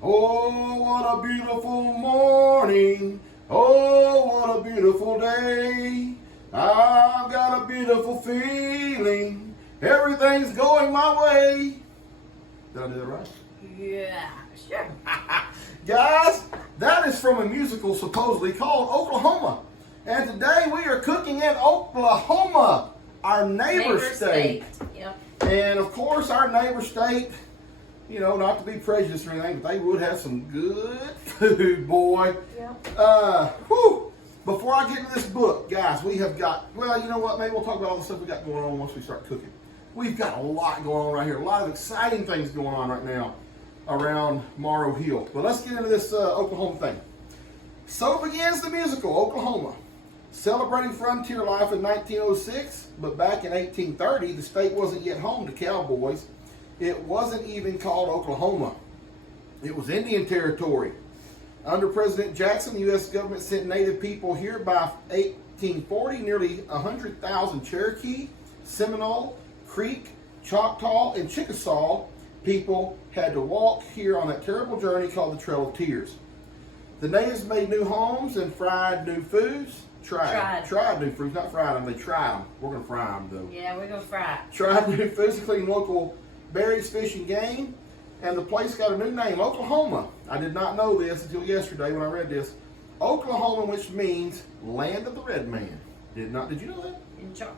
Oh, what a beautiful morning. Oh, what a beautiful day. I've got a beautiful feeling. Everything's going my way. Did I do that right? Yeah, sure. Guys, that is from a musical supposedly called Oklahoma. And today we are cooking in Oklahoma, our neighbor state. Yep. And of course, our neighbor state, you know, not to be prejudiced or anything, but they would have some good food, boy. Yep. Before I get into this book, guys, we have got, well, you know what, maybe we'll talk about all the stuff we got going on once we start cooking. We've got a lot going on right here, a lot of exciting things going on right now around Morrow Hill. But let's get into this Oklahoma thing. So begins the musical, Oklahoma. Celebrating frontier life in 1906, but back in 1830, the state wasn't yet home to cowboys. It wasn't even called Oklahoma. It was Indian territory. Under President Jackson, the U.S. government sent native people here by 1840. Nearly 100,000 Cherokee, Seminole, Creek, Choctaw, and Chickasaw people had to walk here on that terrible journey called the Trail of Tears. The natives made new homes and fried new foods. Tried new foods, not fried them. They tried them. We're going to fry them, though. Yeah, we're going to fry it. Tried new foods, including local berries, fish, and game. And the place got a new name, Oklahoma. I did not know this until yesterday when I read this. Oklahoma, which means land of the red man. Did you know that?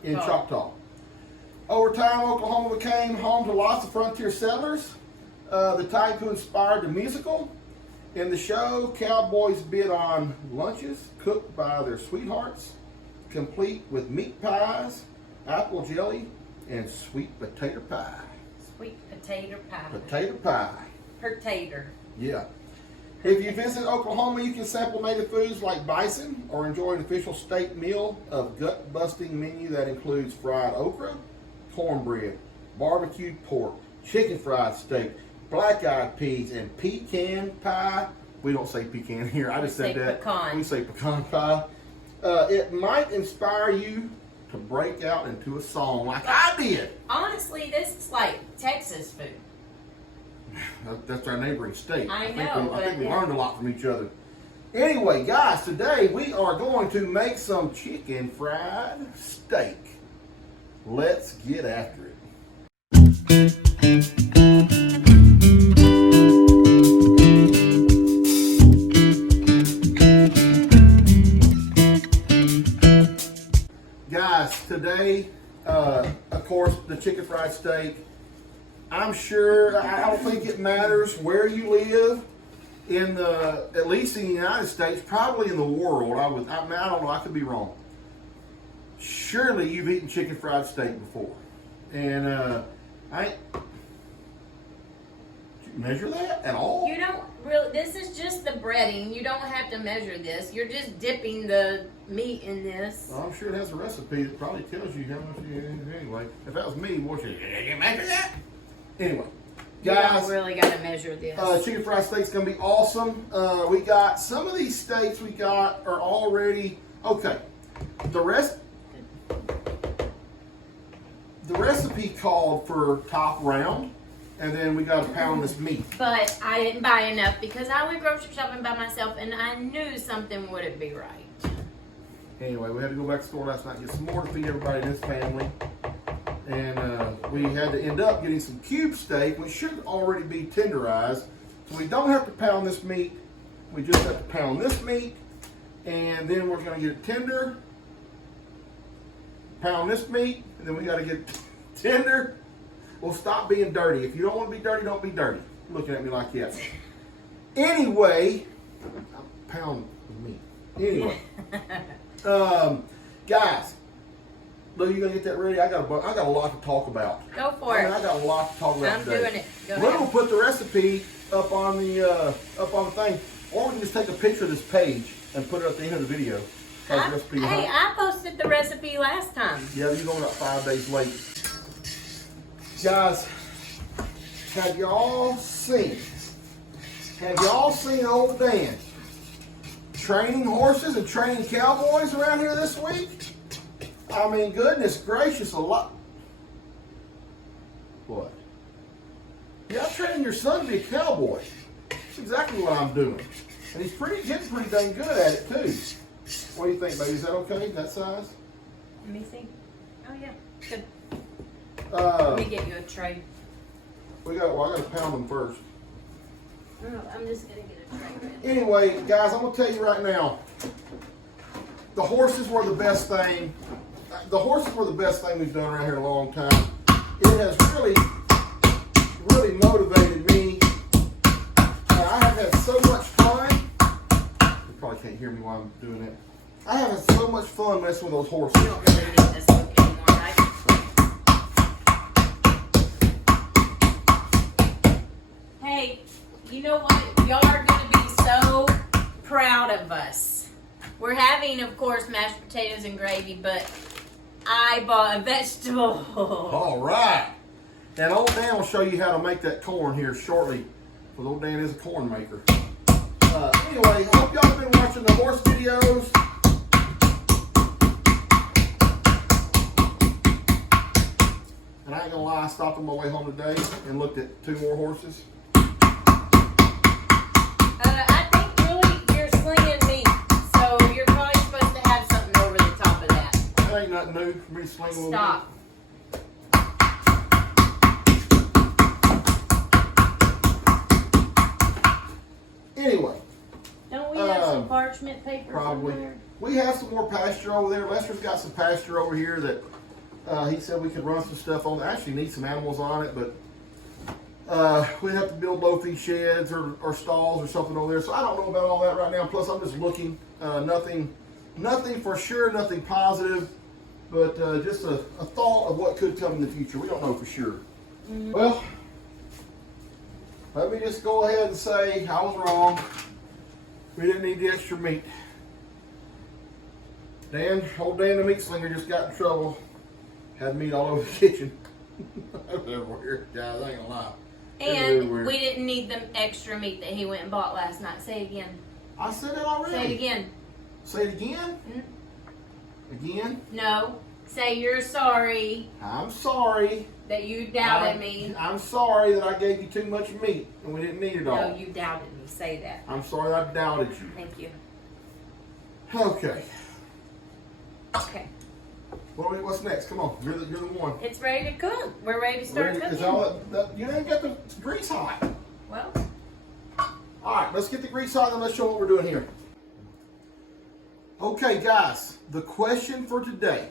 In Choctaw. Over time, Oklahoma became home to lots of frontier settlers, the type who inspired the musical. In the show, cowboys bid on lunches cooked by their sweethearts, complete with meat pies, apple jelly, and sweet potato pie. Sweet potato pie. Potato pie. Potato. Yeah. If you visit Oklahoma, you can sample native foods like bison or enjoy an official state meal of gut-busting menu that includes fried okra, cornbread, barbecued pork, chicken fried steak, black-eyed peas, and pecan pie. We don't say pecan here. I just said that. Pecan. We say pecan pie. It might inspire you to break out into a song like I did. Honestly, this is like Texas food. That's our neighboring state. I think we learned a lot from each other. Anyway, guys, today we are going to make some chicken fried steak. Let's get after it. Guys, today, of course, the chicken fried steak. I'm sure, I don't think it matters where you live at least in the United States, probably in the world. I don't know, I could be wrong. Surely you've eaten chicken fried steak before. And did you measure that at all? You don't really, this is just the breading. You don't have to measure this. You're just dipping the meat in this. Well, I'm sure it has a recipe that probably tells you how much anyway. If that was me, would you measure that? Anyway, guys, you don't really got to measure this. Chicken fried steak's gonna be awesome. We got some of these steaks are already okay. The recipe called for top round, and then we got to pound this meat. But I didn't buy enough because I went grocery shopping by myself, and I knew something wouldn't be right. Anyway, we had to go back to the store last night and get some more to feed everybody in this family. And we had to end up getting some cube steak, which should already be tenderized. So we don't have to pound this meat. We just have to pound this meat. And then we're going to get it tender. Pound this meat. And then we got to get it tender. Well, stop being dirty. If you don't want to be dirty, don't be dirty. Looking at me like that. Anyway, pound the meat. Anyway. Guys. Lou, you gonna get that ready? I got a lot to talk about. Go for it. I got a lot to talk about today. I'm doing it. We're gonna put the recipe up on the thing, or we can just take a picture of this page and put it at the end of the video. I posted the recipe last time. Yeah, you're going about 5 days late. Guys, have y'all seen old Dan training horses and training cowboys around here this week? I mean, goodness gracious, a lot. What? Yeah, I'm training your son to be a cowboy. exactly what I'm doing. And he's getting pretty dang good at it too. What do you think, baby? Is that okay, that size? Let me see. Oh yeah, good. Let me get you a tray. I gotta pound them first. No, I'm just gonna get a tray. Anyway, guys, I'm gonna tell you right now, the horses were the best thing. The horses were the best thing we've done around here in a long time. It has really, really motivated me. I have had so much fun. You probably can't hear me while I'm doing it. I have had so much fun messing with those horses. You don't really need this look anymore, right? Hey, you know what? Y'all are going to be so proud of us. We're having, of course, mashed potatoes and gravy, but I bought a vegetable. All right. And old Dan will show you how to make that corn here shortly. Because old Dan is a corn maker. Anyway, hope y'all have been watching the horse videos. And I ain't gonna lie, I stopped on my way home today and looked at 2 more horses. I think really you're slinging meat, so you're probably supposed to have something over the top of that. That ain't nothing new for me to sling a little Stop. bit. Anyway. Don't we have some parchment paper Probably. somewhere? We have some more pasture over there. Lester's got some pasture over here that he said we could run some stuff on. I actually need some animals on it, but we'd have to build low-fee sheds or stalls or something over there. So I don't know about all that right now. Plus, I'm just looking. Nothing for sure, nothing positive, but just a thought of what could come in the future. We don't know for sure. Mm-hmm. Well, let me just go ahead and say I was wrong. We didn't need the extra meat. Old Dan the meat slinger just got in trouble. Had meat all over the kitchen. Everywhere, guys, I ain't gonna lie. And we didn't need the extra meat that he went and bought last night. Say it again. I said it already. Say it again. Say it again? Mm-hmm. Again? No. Say you're sorry. I'm sorry. That you doubted me. I'm sorry that I gave you too much meat and we didn't need it all. No, you doubted me. Say that. I'm sorry that I doubted you. Thank you. Okay. Okay. What's next? Come on, you're the one. It's ready to cook. We're ready to start cooking. Is all you ain't got the grease hot. Well. All right, let's get the grease hot and let's show what we're doing here. Okay, guys, the question for today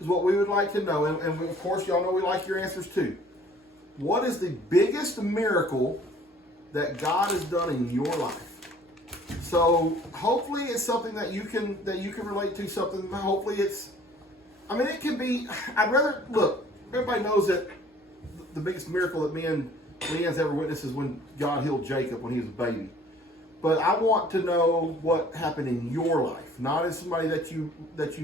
is what we would like to know, and we, of course, y'all know we like your answers too. What is the biggest miracle that God has done in your life? So hopefully it's something that you can relate to. Something. Hopefully it's. I mean, it can be. I'd rather look. Everybody knows that the biggest miracle that me and Leanne's ever witnessed is when God healed Jacob when he was a baby. But I want to know what happened in your life, not as somebody that you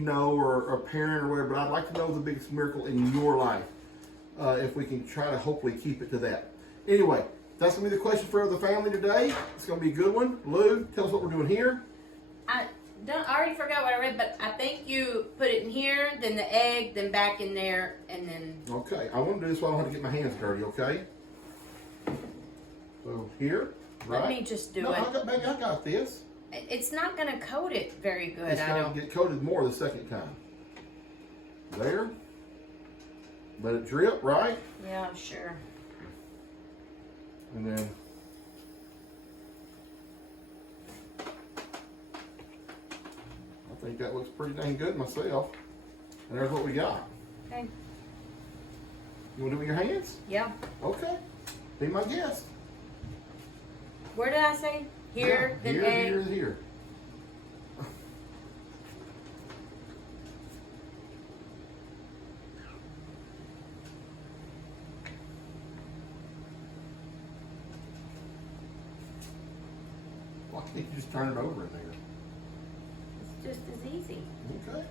know or a parent or whatever. But I'd like to know the biggest miracle in your life, if we can try to hopefully keep it to that. Anyway, that's gonna be the question for the family today. It's gonna be a good one. Lou, tell us what we're doing here. I already forgot what I read, but I think you put it in here, then the egg, then back in there, and then. Okay, I want to do this so I don't have to get my hands dirty. Okay. So here. Right. Let me just do it. I got this. It's not going to coat it very good. It's going to get coated more the second time. There. Let it drip, right? Yeah, I'm sure. And then I think that looks pretty dang good myself. And there's what we got. Okay. You want to do it with your hands? Yeah. Okay. Be my guest. Where did I say? Here, yeah, then here, egg. Here, here. Why can't you just turn it over in there? It's just as easy. Okay.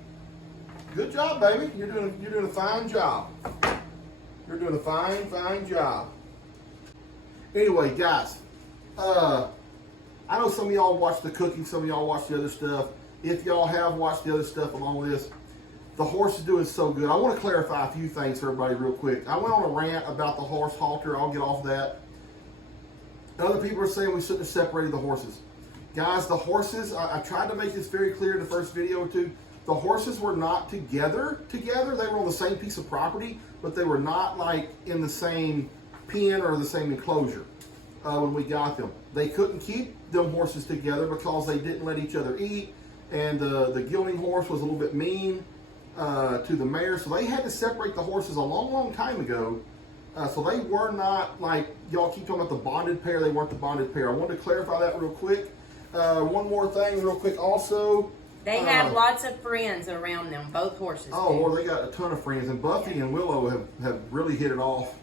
Good job, baby. You're doing a fine job. You're doing a fine job. Anyway, guys, I know some of y'all watch the cooking, some of y'all watch the other stuff. If y'all have watched the other stuff along with this, the horse is doing so good. I want to clarify a few things for everybody real quick. I went on a rant about the horse halter. I'll get off that. Other people are saying we shouldn't have separated the horses. Guys, the horses, I tried to make this very clear in the first video too. The horses were not together. They were on the same piece of property, but they were not like in the same pen or the same enclosure when we got them. They couldn't keep them horses together because they didn't let each other eat, and the gelding horse was a little bit mean to the mare, so they had to separate the horses a long time ago. So they were not like, y'all keep talking about the bonded pair, they weren't the bonded pair. I wanted to clarify that real quick. One more thing real quick also. They have lots of friends around them, both horses. Oh, Lord, they got a ton of friends, and Buffy and Willow have really hit it off.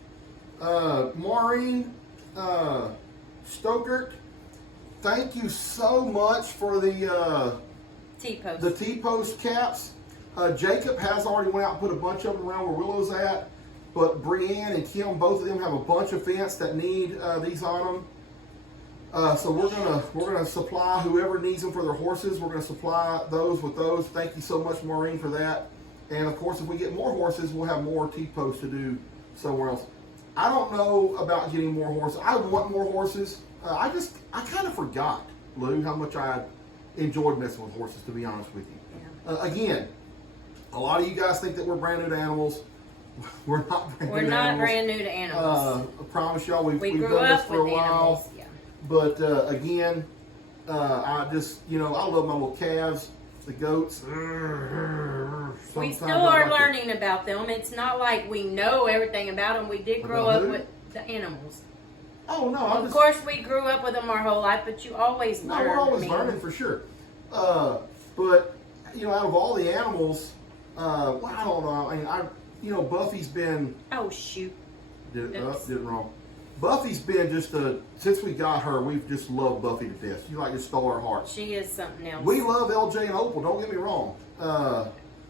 Maureen Stokert, thank you so much for the T-post. The T-post caps. Jacob has already went out and put a bunch of them around where Willow's at, but Brienne and Kim, both of them have a bunch of fence that need these on them. So we're gonna supply whoever needs them for their horses. We're gonna supply those with those. Thank you so much, Maureen, for that. And of course, if we get more horses, we'll have more T-posts to do somewhere else. I don't know about getting more horses. I want more horses. I kind of forgot, Lou, how much I enjoyed messing with horses, to be honest with you. Yeah. Again, a lot of you guys think that we're brand new to animals. We're not brand new to animals. We're not brand new to animals. I promise y'all, we've grew done this up for a with while. animals. Yeah. But again, I just, I love my little calves, the goats. We Sometimes still I are like learning about them. It's not like we know everything about them. We did grow About up who? with the animals. Oh no! Of course, we grew up with them our whole life, but you always No, learn. we're always I mean, learning for sure. But out of all the animals, well, I don't know. I mean, Buffy's been Oh shoot! did Oops. it wrong. Buffy's been just since we got her, we've just loved Buffy to death. She just stole our hearts. She is something else. We love LJ and Opal. Don't get me wrong.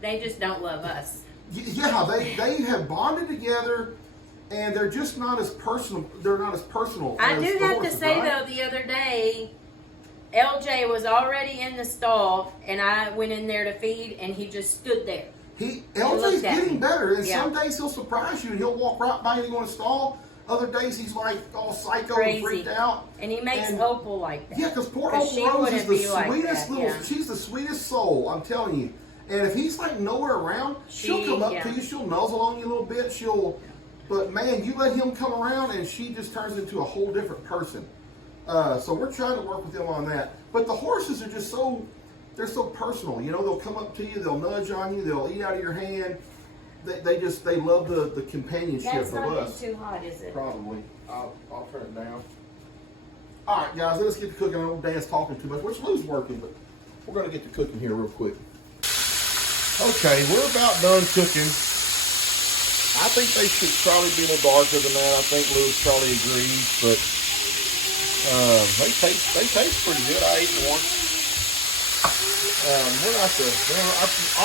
They just don't love us. Yeah, they have bonded together, and they're just not as personal. They're not as personal. I as do the have horses, to say right? though, the other day, LJ was already in the stall, and I went in there to feed, and he just stood there. LJ's looked at getting me. better, and Yeah. some days he'll surprise you, and he'll walk right by you and go in the stall. Other days he's like all psycho Crazy. and freaked out. And he makes And- Opal like that. Yeah, because poor 'Cause Opal she Rose is wouldn't the be like sweetest that, little. yeah. She's the sweetest soul, I'm telling you. And if he's like nowhere around, she'll come up yeah. to you, she'll nuzzle on you a little bit, but man, you let him come around and she just turns into a whole different person. So we're trying to work with them on that. But the horses are just they're so personal. They'll come up to you, they'll nudge on you, they'll eat out of your hand. They love the companionship That's of not us. too hot, is it? Probably. I'll turn it down. All right, guys, let's get to cooking. I know Dan's talking too much, which Lou's working, but we're going to get to cooking here real quick. Okay, we're about done cooking. I think they should probably be a little darker than that. I think Lou's probably agrees, but they taste pretty good. I ate one.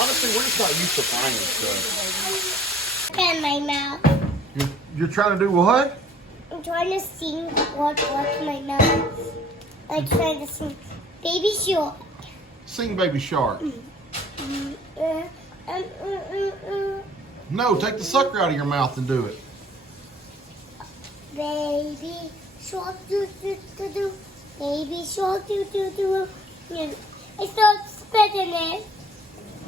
Honestly, we're just not used to frying stuff. In my mouth. You're trying to do what? I'm trying to sing what's my mouth. I'm trying to sing Baby Shark. Sing Baby Shark. No, take the sucker out of your mouth and do it. Baby Shark, do do do do. Baby Shark, do do do. I stopped spitting it.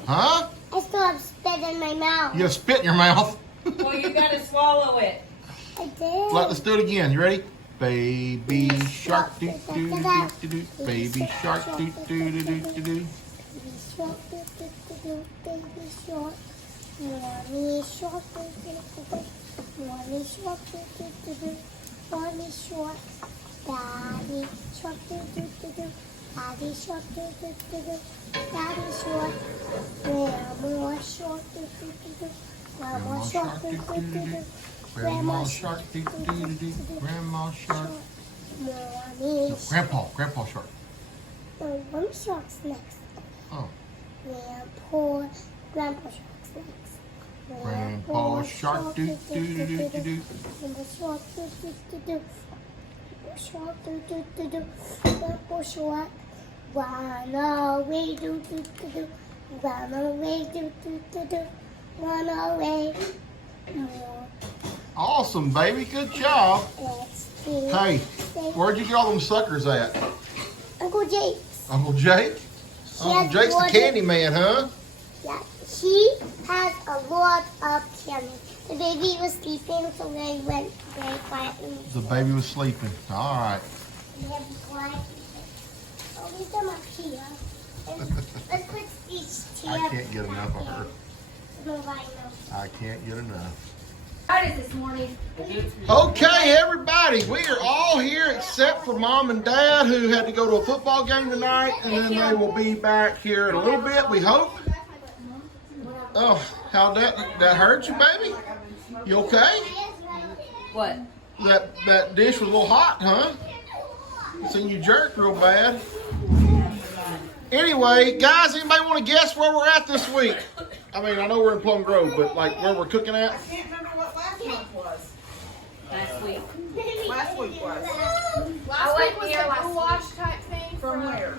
Huh? I stopped spitting in my mouth. You gotta spit in your mouth. Well, you gotta swallow it. I did. Let's do it again. You ready? Baby shark do do do do do. Baby shark do do do do do do. Baby Shark, do do do do. Baby Shark. Mommy Shark, do do do do. Mommy Shark, do do do do. Mommy Shark. Daddy Shark, do do do do. Daddy Shark, do do do do. Daddy Shark. Grandma Shark, do do do do. Grandma Shark, do do do do. Grandma shark do do do do. Grandma shark. Mommy Shark. Grandpa shark. No, Mommy Shark's next. Oh. Grandpa Shark's next. Grandpa shark do do do do do do. Grandpa Shark do do do do. Grandpa Shark do do do do. Grandpa Shark run away do do do do. Run away do do do do. Run away. More Awesome, baby. Good job. Let's do. Hey, say Where'd you get all them suckers at? Uncle Jake's. Uncle Jake? Uncle has Jake's the water. candy man, huh? Yeah, she has a lot of candy. The baby was sleeping, so they went very quietly. The baby was sleeping. All right. We have to be quiet. Oh, leave them up here. Let's put these I can't get enough of her. Nobody knows. I can't get enough. How is this morning? Okay, everybody, we are all here except for Mom and Dad, who had to go to a football game tonight, and then they will be back here in a little bit, we hope. Oh, how'd that hurt you, baby? You okay? What? That dish was a little hot, huh? Seen you jerk real bad. Anyway, guys, anybody want to guess where we're at this week? I mean, I know we're in Plum Grove, but like where we're cooking at? I can't remember what last month was. Last week. Last week was. I wasn't here last goulash type thing From where?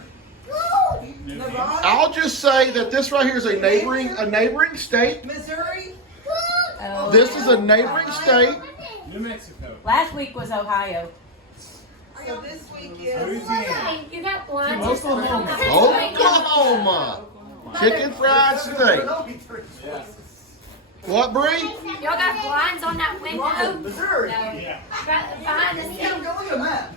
Nevada? I'll just say that this right here is a neighboring state. Missouri? Oh. This is a neighboring state. New Mexico. Last week was Ohio. So this week is. Louisiana. You got blinds. Oklahoma. Chicken fried steak. What, Bree? Y'all got blinds on that window? Missouri. Yeah. Behind the Yeah, scenes. go look at that.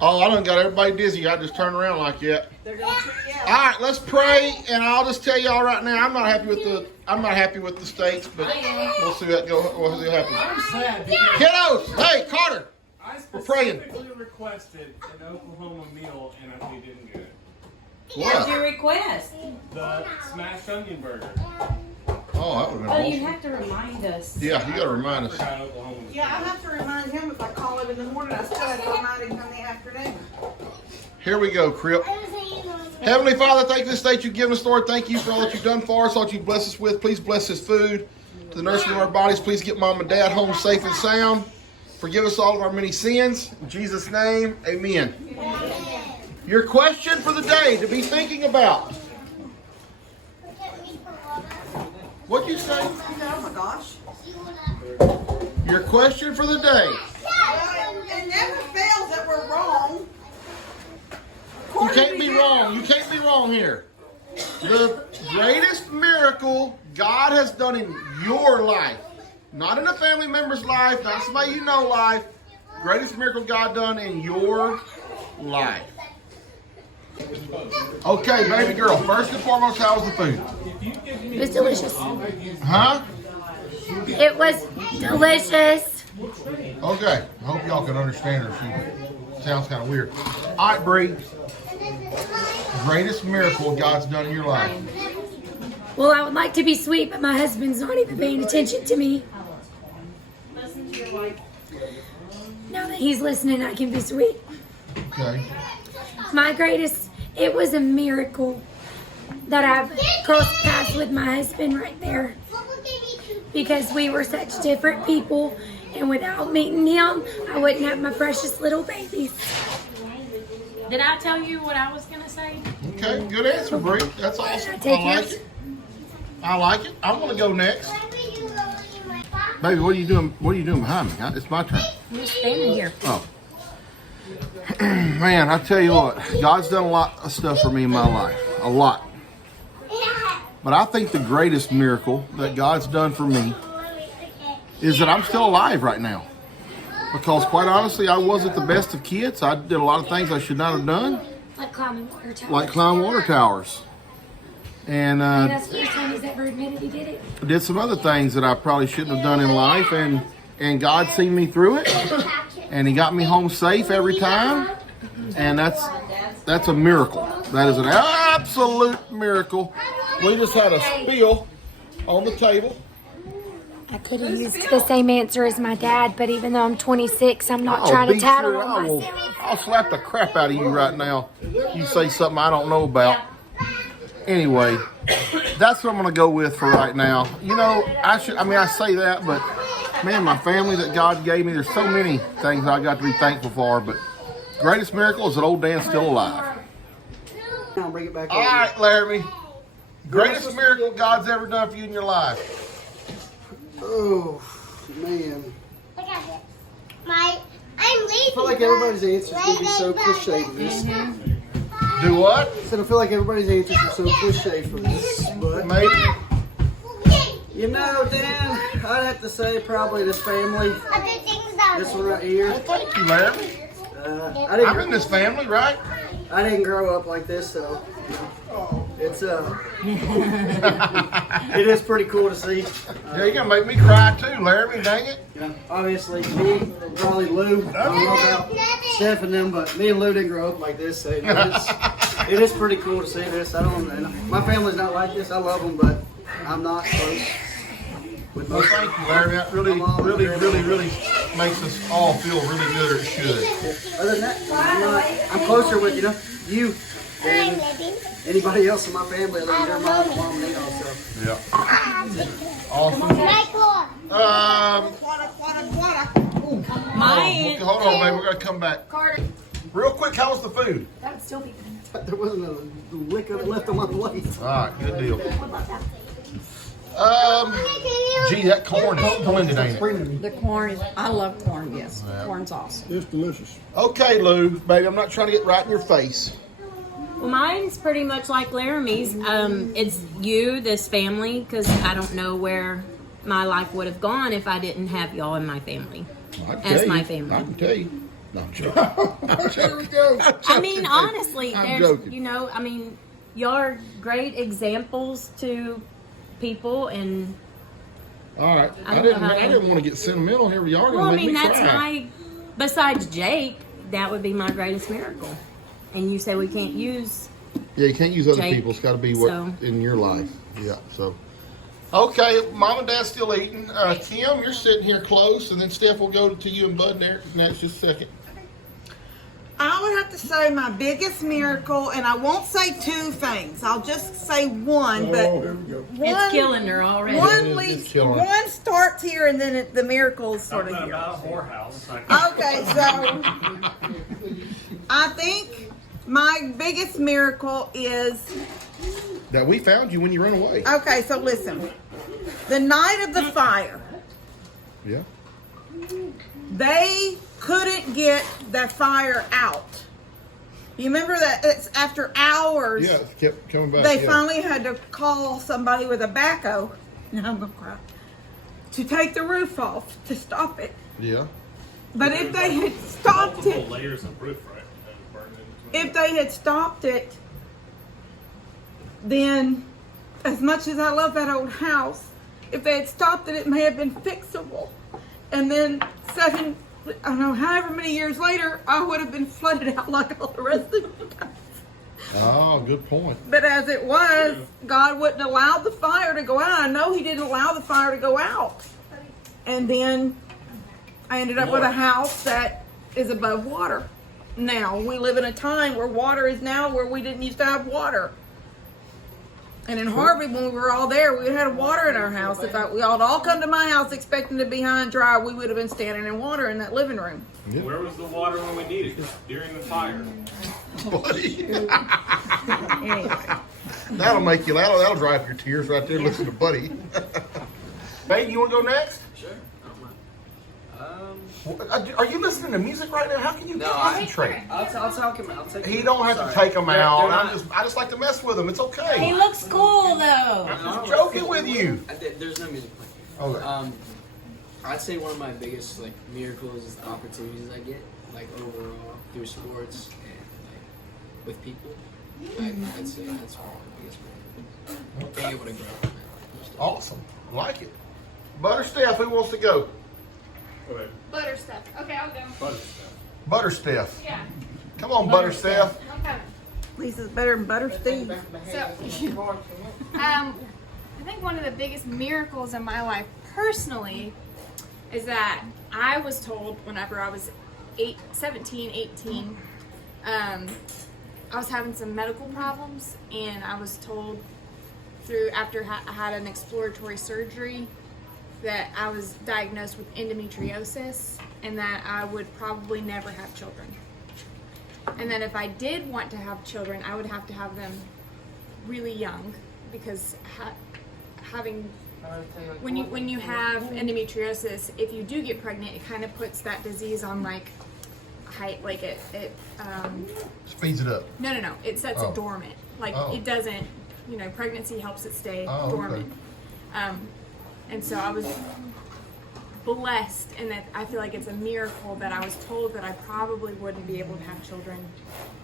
Oh, I done got everybody dizzy. I just turned around like that. They're gonna treat you All out. right, let's pray, and I'll just tell y'all right now, I'm not happy with the states, but we'll see what happens. I'm sad because Kiddos, hey Carter, I We're praying. specifically requested an Oklahoma meal and we didn't get it. What'd what? you request? The smashed onion burger. Oh, that would Oh, have you been awesome. have to remind us. Yeah, you gotta remind us. Forgot Oklahoma was Yeah, I have to remind him if I call him in the morning. I still have to remind him in the afternoon. Here we go, Crip. Heavenly Father, thank you for this day you've given us, Lord. Thank you for all that you've done for us, all that you've blessed us with. Please bless this food. To the nourishment of our bodies, please get Mom and Dad home safe and sound. Forgive us all of our many sins. In Jesus' name, amen. Your question for the day to be thinking about. What'd you say? Oh my gosh. Your question for the day. Well, it never fails that we're wrong. You can't be wrong. You can't be wrong here. The greatest miracle God has done in your life, not in a family member's life, not somebody you know life, greatest miracle God done in your life. Okay, baby girl, first and foremost, how was the food? It was delicious. Huh? It was delicious. Okay, I hope y'all can understand her. She sounds kind of weird. All right, Bree. Greatest miracle God's done in your life. Well, I would like to be sweet, but my husband's not even paying attention to me. Now that he's listening, I can be sweet. Okay. My greatest, it was a miracle that I've crossed paths with my husband right there. Because we were such different people, and without meeting him, I wouldn't have my precious little babies. Did I tell you what I was gonna say? Okay, good answer, Bree. That's awesome. Take I like yours. it. I like it. I'm gonna go next. Baby, what are you doing? What are you doing behind me? It's my turn. I'm just standing here. Oh. Man, I tell you what, God's done a lot of stuff for me in my life. A lot. But I think the greatest miracle that God's done for me is that I'm still alive right now. Because quite honestly, I wasn't the best of kids. I did a lot of things I should not have done. Like climbing water towers. Like climb water towers. And And that's the first time he's ever admitted he did it. did some other things that I probably shouldn't have done in life, and God seen me through it, and he got me home safe every time, and that's a miracle. That is an absolute miracle. We just had a spill on the table. I could have used the same answer as my dad, but even though I'm 26, I'm not trying to beat tattle your- on I will- myself. I'll slap the crap out of you right now. You say something I don't know about. Anyway, that's what I'm gonna go with for right now. You know, I say that, but man, my family that God gave me, there's so many things I got to be thankful for, but greatest miracle is that old Dan's still alive. I'll bring it back All right, Laramie. Greatest miracle God's ever done for you in your life. Oh, man. Look at it. I'm leaving. I feel like everybody's answers are going to be so cliche for this. Do what? I said I feel like everybody's answers are so cliche for this, but Maybe. you know, Dan, I'd have to say probably this family, Other things down this one right here. Well, thank you, Larry. I'm in this family, right? I didn't grow up like this, so it's it is pretty cool to see. Yeah, you're gonna make me cry too, Larry. Dang it. You know, obviously me, probably Lou. I don't know about Steph and them, but me and Lou didn't grow up like this, so it is pretty cool to see this. I don't, and my family's not like this. I love them, but I'm not close with Well, most. thank you, Larry. That really makes us all feel really good, or it should. Other than that, I'm closer with you Hi, than baby. anybody else in my family other than your mom and Nino. So Yeah. Awesome. Michael. My Hold on, babe. We're gonna come back. Carter. Real quick, how was the food? That would still be there wasn't a lick of it left on my plate. All right, good deal. Gee, that corn is splendid, ain't it? The corn is, I love corn, yes. Yeah. Corn's awesome. It's delicious. Okay, Lou, baby, I'm not trying to get right in your face. Well, mine's pretty much like Laramie's. It's you, this family, because I don't know where my life would have gone if I didn't have y'all in my family. I can As tell my you. family. I can tell you. No, I'm joking. I'm joking. I mean, honestly, I'm there's, joking. y'all are great examples to people, and All right. I I don't didn't know how to- want to get sentimental here. Y'all are well, gonna I make mean, me that's cry. besides Jake, that would be my greatest miracle. And you say we can't use. Yeah, you can't use other Jake, people. It's got to be what so. in your life. Yeah. So, okay, Mom and Dad's still eating. Kim, you're sitting here close, and then Steph will go to you and Bud and Eric next. Just a second. I would have to say my biggest miracle, and I won't say two things. I'll just say one, but It's killing her already. It one is, leads, it's killing her. one starts here, and then the miracle's sort of Something here. about a whorehouse. Okay, so I think my biggest miracle is, That we found you when you ran away. okay, so listen. The night of the fire, Yeah. they couldn't get the fire out. You remember that it's after hours, Yeah. It kept coming back. they yeah. finally had to call somebody with a backhoe, I'm gonna cry, to take the roof off to stop it. Yeah. But if they had stopped it, Layers of roof, right? That was burned in between. if they had stopped it, then as much as I love that old house, if they had stopped it, it may have been fixable. And then I don't know, however many years later, I would have been flooded out like all the rest of you guys. Oh, good point. But as it was, God wouldn't allow the fire to go out. I know He didn't allow the fire to go out. And then I ended up with a house that is above water. Now, we live in a time where water is now where we didn't used to have water. And in Harvey, when we were all there, we had water in our house. If we all come to my house expecting to be high and dry, we would have been standing in water in that living room. Where was the water when we needed it? During the fire. Buddy. Anyway. That'll dry up your tears right there. Listen to Buddy. Babe, you want to go next? Sure. Are you listening to music right now? How can you concentrate? I'll talk him out. He don't have to take them out. I just like to mess with him. It's He okay. looks cool though. I'm just joking with you. There's no music playing. Okay. I'd say one of my biggest miracles is the opportunities I get overall through sports and with people. I'd say that's one of the biggest miracles. Being able to grow up. Awesome. I like it. Butter Steph, who wants to go? Butter stuff. Okay, I'll go. Butter Steph. Yeah. Come on, Butter Steph. Okay. Lisa's better than Butter Steve. So, I think one of the biggest miracles in my life personally is that I was told whenever I was 17, 18, I was having some medical problems, and I was told after I had an exploratory surgery that I was diagnosed with endometriosis and that I would probably never have children. And that if I did want to have children, I would have to have them really young, because when you have endometriosis, if you do get pregnant, it kind of puts that disease on like it Speeds it up. no, it sets Oh. it dormant. Like Oh. it doesn't, pregnancy helps it stay Oh, okay. dormant. And so I was blessed in that I feel like it's a miracle that I was told that I probably wouldn't be able to have children.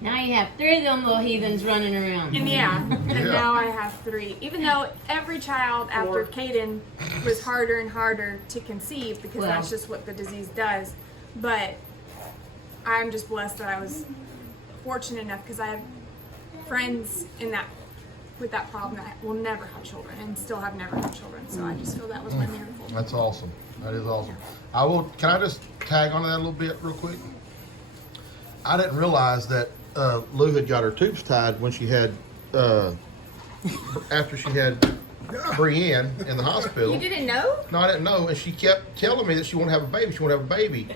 Now you have 3 of them little heathens running around. And and Yeah. now I have 3. Even though every child after Caden was harder and harder to conceive because Well. that's just what the disease does. But I'm just blessed that I was fortunate enough because I have friends with that problem that will never have children and still have never had children. So I just feel that was my miracle. That's awesome. That is awesome. Can I just tag on to that a little bit real quick? I didn't realize that Lou had got her tubes tied when she had, after she had Brienne in the hospital. You didn't know? No, I didn't know, and she kept telling me that she wanted to have a baby. She wanted to have a baby.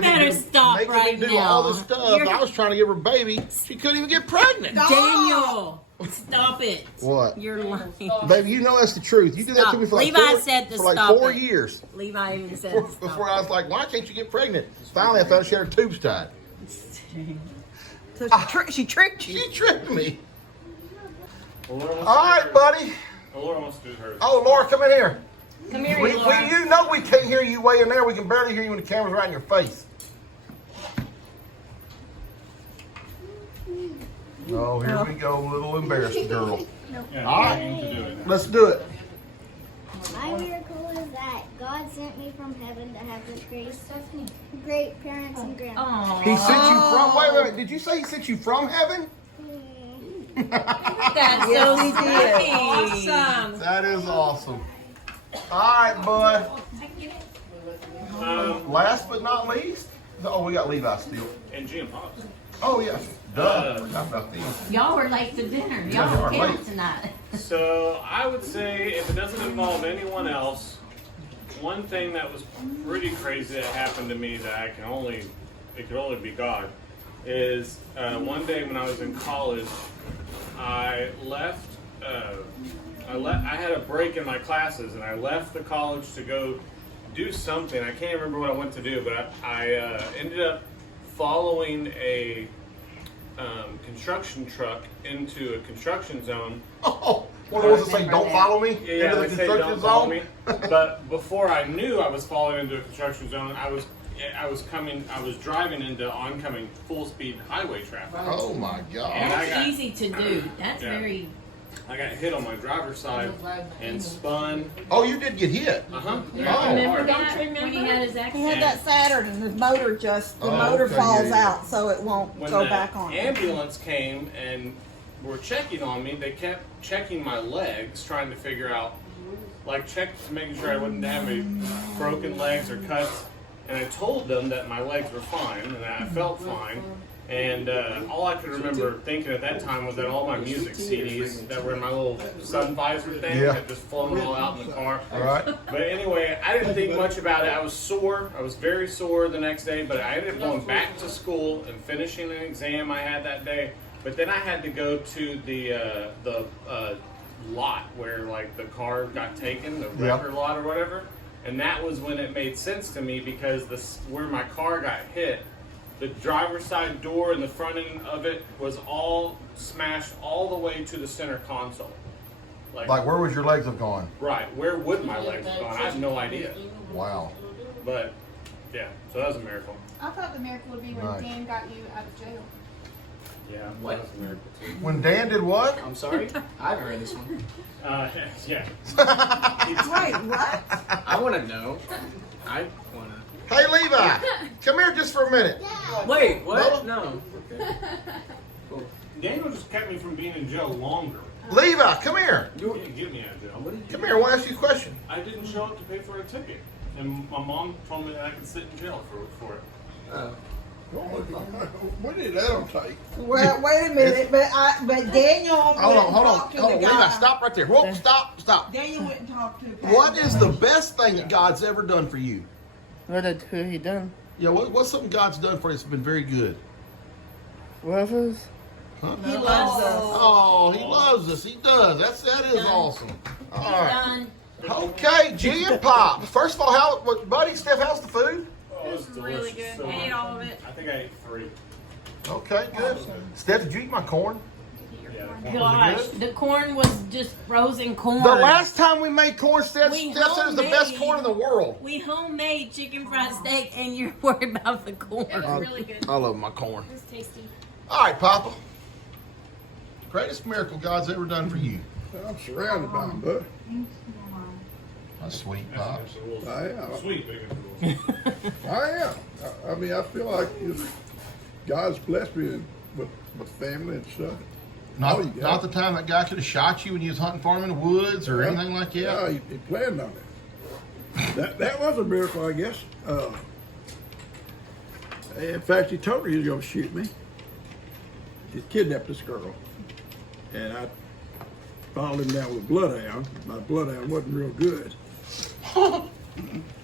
better stop making right me do now. all this stuff. You're- I was trying to give her a baby. She couldn't even get pregnant. Daniel, stop it. What? You're lying. Baby, you know that's the truth. You did that to me for like, Levi said to for like stop 4 it. years. Levi even said Before I was like, why can't you get pregnant? Finally, I found out she had her tubes tied. So she tricked you. She tricked me. Well, Laura wants All to do right, hers. buddy. Well, Laura wants to do hers. Oh, Laura, come in here. Come here, We, Laura. you know we can't hear you way in there. We can barely hear you when the camera's right in your face. Oh, here we go, little embarrassed girl. Yeah, All right. you need to do it. Let's do it. My miracle is that God sent me from heaven to have this great parents and grandparents. He sent you from, wait. Did you say he sent you from heaven? That's Yes, so he did. sweet. Awesome. That is awesome. All right, bud. Last but not least, oh, we got Levi still. And Jim Pops. Oh, yes. Duh. Forgot about these. Y'all were late to dinner. Yeah, Y'all we are count late. tonight. So I would say if it doesn't involve anyone else, one thing that was pretty crazy that happened to me that it could only be God, is one day when I was in college, I left. I had a break in my classes, and I left the college to go do something. I can't remember what I went to do, but I ended up following a construction truck into a construction zone. Oh, what was it say? Don't follow me Yeah, into the they say construction don't follow zone. me. But before I knew I was falling into a construction zone, I was driving into oncoming full speed highway traffic. Oh my And God! I That's got- easy to do. That's Yeah. very. I got hit on my driver's side and spun. Oh, you did get hit. Oh, Remember that when he had his He accident? had that Saturn and the motor Oh, motor okay, falls yeah. out so it won't When go the back on. ambulance came and were checking on me, they kept checking my legs, trying to figure out, making sure I wouldn't have any broken legs or cuts. And I told them that my legs were fine and that I felt fine. And all I could remember thinking at that time was that all my music CDs that were in my little sun visor thing Yeah. had just flown all out in the car. All right. But anyway, I didn't think much about it. I was sore. I was very sore the next day, but I ended up going back to school and finishing an exam I had that day. But then I had to go to the lot where the car got taken, the Yeah. record lot or whatever. And that was when it made sense to me because where my car got hit, the driver's side door and the front end of it was all smashed all the way to the center console. Like, where would your legs have gone? Right, where would my legs have gone? I have no idea. Wow. But, yeah, so that was a miracle. I thought the miracle would be when Nice. Dan got you out of jail. Yeah, What? that was a miracle too. When Dan did what? I'm sorry, I haven't read this one. Yeah. Wait, what? I want to know. I want to. Hey, Levi, come here just for a minute. Wait, what? Bubba? No. Okay. Daniel just kept me from being in jail longer. Levi, come here. He didn't get me out of jail. What did you? Come here. I want to ask you a question. I didn't show up to pay for a ticket. And my mom told me that I could sit in jail for it. Oh. What did that take? Well, wait a minute, but Daniel Hold went on, and talked to the Levi, guy. stop right there. Whoa, stop. Daniel went and talked to the What is the best thing that God's ever done for you? What had he done? Yeah, what's something God's done for you that's been very good? Waffles? Huh? He loves us. Oh, he loves us. He does. That is awesome. All right. Done. Okay, G and Pop. First of all, buddy, Steph, how's the food? Oh, it was delicious. Really good. So I ate all of it. I think I ate 3. Okay, good. Steph, did you eat my corn? Yeah. Gosh, the corn was just frozen corn. The last time we made corn, Steph said We it was the best homemade. corn in the world. We homemade chicken fried steak, and you're worried about the corn. It was really good. I love my corn. It was tasty. All right, Papa. Greatest miracle God's ever done for you. I'm surrounded by them, bud. That's sweet, Pop. I am. Sweet bacon tools. I am. I mean, I feel like God's blessed me with family and stuff. Not the time that guy could have shot you when you was hunting for him in the woods or anything like that. Yeah, he planned on it. That was a miracle, I guess. In fact, he told her he was going to shoot me. He kidnapped this girl, and I followed him down with a bloodhound. My bloodhound wasn't real good.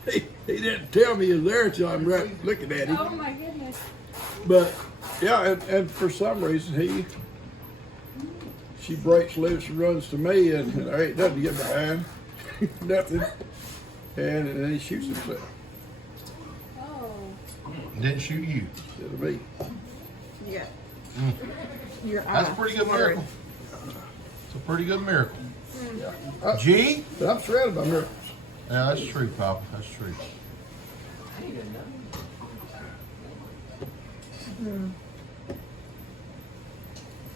He didn't tell me he was there until I'm right looking at him. Oh my goodness. But yeah, and for some reason she breaks loose and runs to me, and there ain't nothing to get behind, nothing, and then he shoots himself. Oh. Didn't shoot you. Instead of me. Yeah. Your That's eye. a pretty good miracle. It's a pretty good miracle. Yeah. G? But I'm surrounded by miracles. Yeah, that's true, Papa. That's true.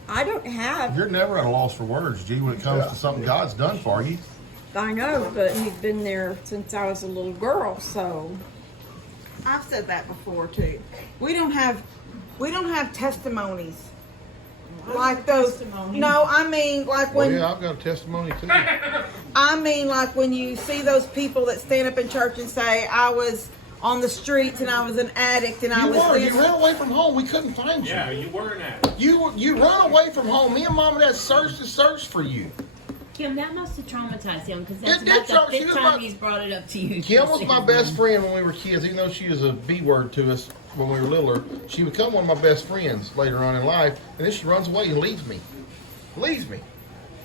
I don't have. You're never at a loss for words, G, when it comes to something God's done for you. I know, but he's been there since I was a little girl, so. I've said that before too. We don't have testimonies like those. No, I mean like Well, when yeah, I've got a testimony too. I mean like when you see those people that stand up in church and say, "I was on the streets and I was an addict and I was You this." ran away from home. We couldn't find you. Yeah, you weren't at. You run away from home. Me and Mom and Dad searched for you. Kim, that must have traumatized him because that's It did about the she fifth was time my- he's brought it up to you. Kim was my best friend when we were kids, even though she was a B word to us when we were littler. She became one of my best friends later on in life, and then she runs away and leaves me. Leaves me.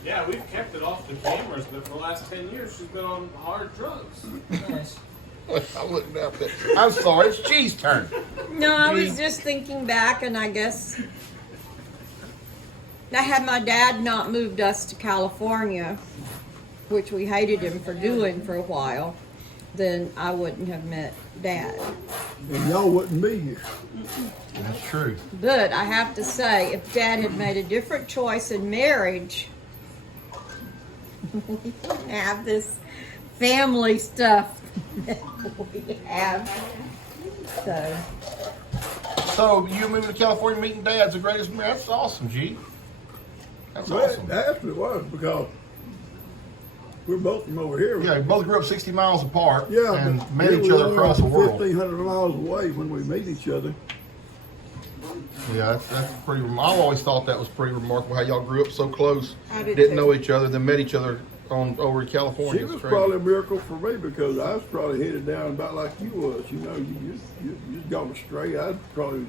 Yeah, we've kept it off the cameras, but for the last 10 years, she's been on hard drugs. I wouldn't have that. I'm sorry, it's G's turn. No, I was just thinking back, and I guess I had my dad not moved us to California, which we hated him for doing for a while, then I wouldn't have met Dad. And y'all wouldn't be here. That's true. But I have to say, if Dad had made a different choice in marriage, we wouldn't have this family stuff that we have. So you moving to California, meeting Dad's the greatest. That's awesome, G. That's awesome. That's what it was, because we're both from over here. Yeah, we both grew up 60 miles apart Yeah, and but met we each other were across the world. 1,500 miles away when we meet each other. Yeah, that's pretty. I've always thought that was pretty remarkable how y'all grew up so close, I did didn't too. know each other, then met each other over in California. She It's was crazy. probably a miracle for me, because I was probably headed down about like you was. You know, you'd gone astray. I'd probably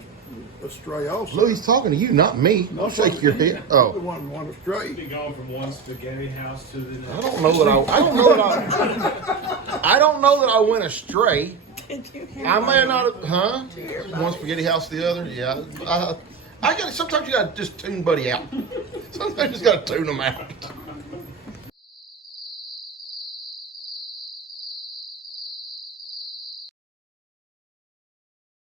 was astray also. Lou, he's talking to you, not me. Don't shake your head. The Oh, one astray. Be going from one spaghetti house to the I next. don't know that I don't know that I don't know that I went astray. I may not have, huh? One spaghetti house to the other. Yeah, I got. Sometimes you got to just tune Buddy out. Sometimes you just got to tune him out.